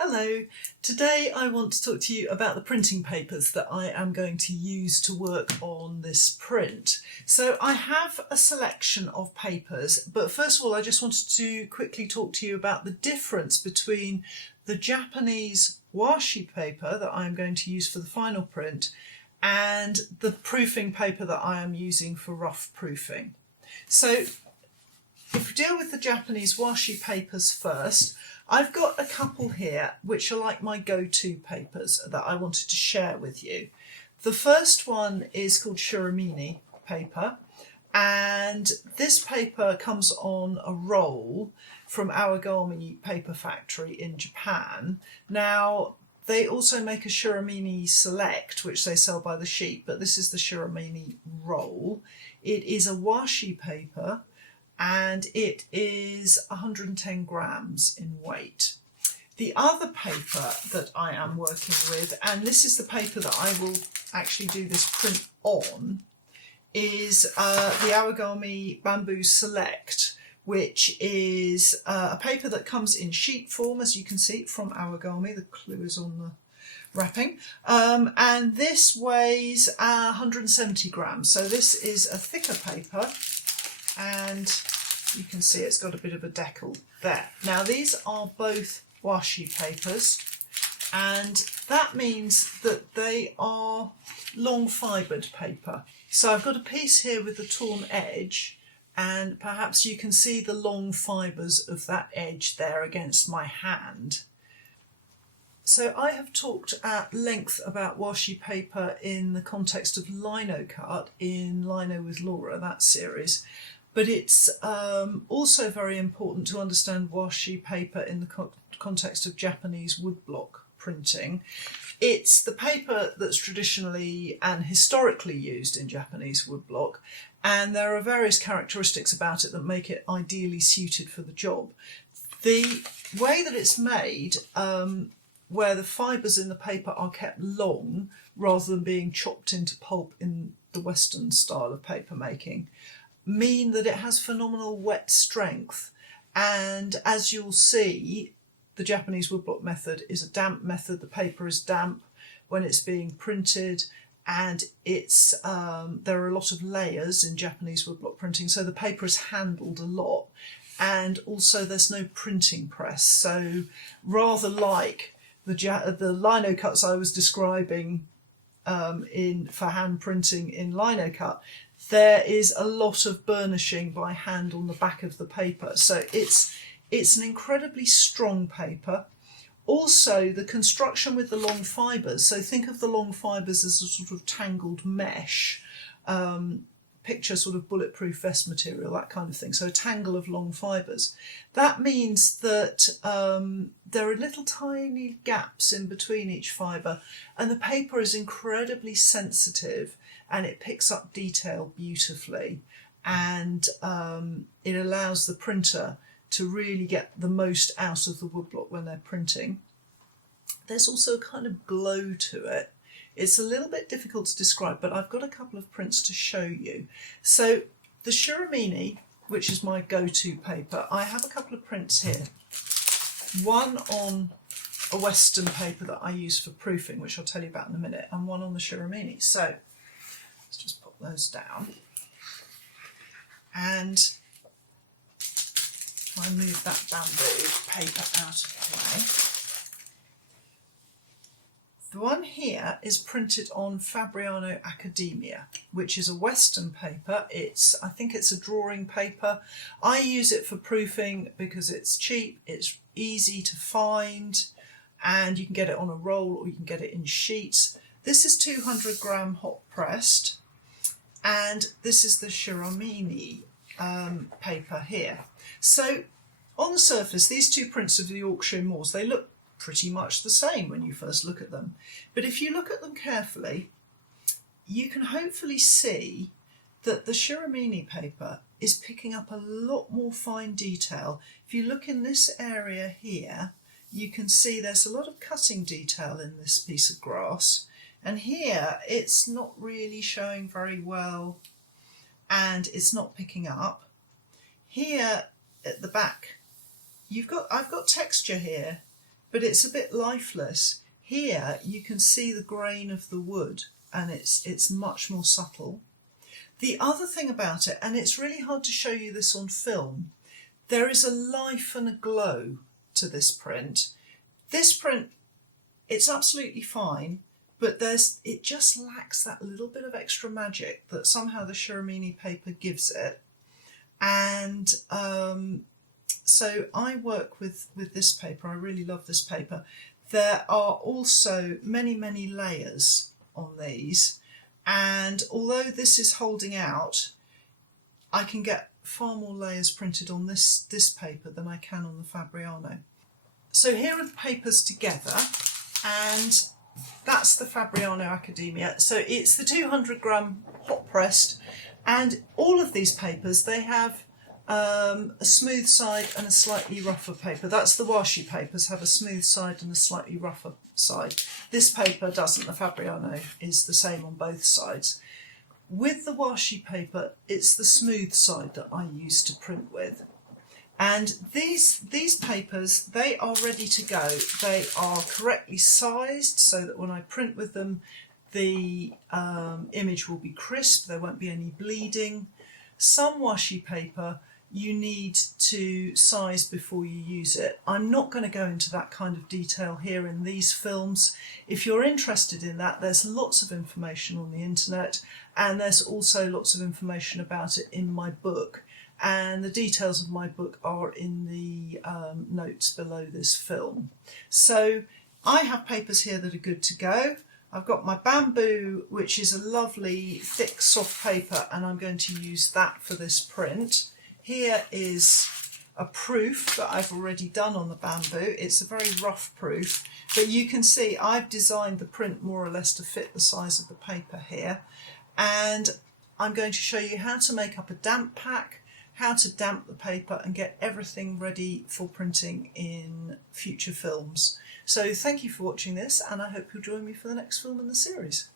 Hello, today I want to talk to you about the printing papers that I am going to use to work on this print. So I have a selection of papers, but first of all I just wanted to quickly talk to you about the difference between the Japanese washi paper that I am going to use for the final print and the proofing paper that I am using for rough proofing. So if we deal with the Japanese washi papers first, I've got a couple here which are like my go-to papers that I wanted to share with you. The first one is called shiramine paper, and this paper comes on a roll from Awagami Paper Factory in Japan. Now, they also make a shiramine select, which they sell by the sheet, but this is the shiramine roll. It is a washi paper, and it is 110 grams in weight. The other paper that I am working with, and this is the paper that I will actually do this print on, is the Awagami Bamboo Select, which is a paper that comes in sheet form, as you can see from Awagami. The clue is on the wrapping, and this weighs 170 grams. So this is a thicker paper, and you can see it's got a bit of a decal there. Now these are both washi papers, and that means that they are long fibred paper. So I've got a piece here with a torn edge, and perhaps you can see the long fibres of that edge there against my hand. So I have talked at length about washi paper in the context of lino cut in Lino with Laura, that series. But it's also very important to understand washi paper in the context of Japanese woodblock printing. It's the paper that's traditionally and historically used in Japanese woodblock, and there are various characteristics about it that make it ideally suited for the job. The way that it's made, where the fibres in the paper are kept long rather than being chopped into pulp in the Western style of paper making, mean that it has phenomenal wet strength. And as you'll see, the Japanese woodblock method is a damp method. The paper is damp when it's being printed, and it's there are a lot of layers in Japanese woodblock printing, so the paper is handled a lot, and also there's no printing press. So rather like the lino cuts I was describing for hand printing in lino cut, there is a lot of burnishing by hand on the back of the paper. So it's an incredibly strong paper. Also, the construction with the long fibres, so think of the long fibres as a sort of tangled mesh, picture sort of bulletproof vest material, that kind of thing, so a tangle of long fibres. That means that there are little tiny gaps in between each fibre, and the paper is incredibly sensitive and it picks up detail beautifully, and it allows the printer to really get the most out of the woodblock when they're printing. There's also a kind of glow to it. It's a little bit difficult to describe, but I've got a couple of prints to show you. So the shiramine, which is my go-to paper, I have a couple of prints here. One on a Western paper that I use for proofing, which I'll tell you about in a minute, and one on the shiramine. So let's just put those down. And I move that bamboo paper out of the way. The one here is printed on Fabriano Academia, which is a Western paper. I think it's a drawing paper. I use it for proofing because it's cheap, it's easy to find, and you can get it on a roll or you can get it in sheets. This is 200 gram hot pressed, and this is the shiramine paper here. So on the surface, these two prints of the Yorkshire Moors, they look pretty much the same when you first look at them. But if you look at them carefully, you can hopefully see that the shiramine paper is picking up a lot more fine detail. If you look in this area here, you can see there's a lot of cutting detail in this piece of grass. And here it's not really showing very well, and it's not picking up. Here at the back, I've got texture here, but it's a bit lifeless. Here you can see the grain of the wood, and it's much more subtle. The other thing about it, and it's really hard to show you this on film, there is a life and a glow to this print. This print, it's absolutely fine, but it just lacks that little bit of extra magic that somehow the shiramine paper gives it. And so I work with this paper. I really love this paper. There are also many, many layers on these, and although this is holding out, I can get far more layers printed on this paper than I can on the Fabriano. So here are the papers together, and that's the Fabriano Academia. So it's the 200 gram hot pressed, and all of these papers, they have a smooth side and a slightly rougher paper. That's the washi papers, have a smooth side and a slightly rougher side. This paper doesn't. The Fabriano is the same on both sides. With the washi paper, it's the smooth side that I use to print with. And these papers, they are ready to go. They are correctly sized so that when I print with them, the image will be crisp, there won't be any bleeding. Some washi paper you need to size before you use it. I'm not going to go into that kind of detail here in these films. If you're interested in that, there's lots of information on the internet, and there's also lots of information about it in my book. And the details of my book are in the notes below this film. So I have papers here that are good to go. I've got my bamboo, which is a lovely thick soft paper, and I'm going to use that for this print. Here is a proof that I've already done on the bamboo. It's a very rough proof, but you can see I've designed the print more or less to fit the size of the paper here. And I'm going to show you how to make up a damp pack, how to damp the paper and get everything ready for printing in future films. So thank you for watching this, and I hope you'll join me for the next film in the series.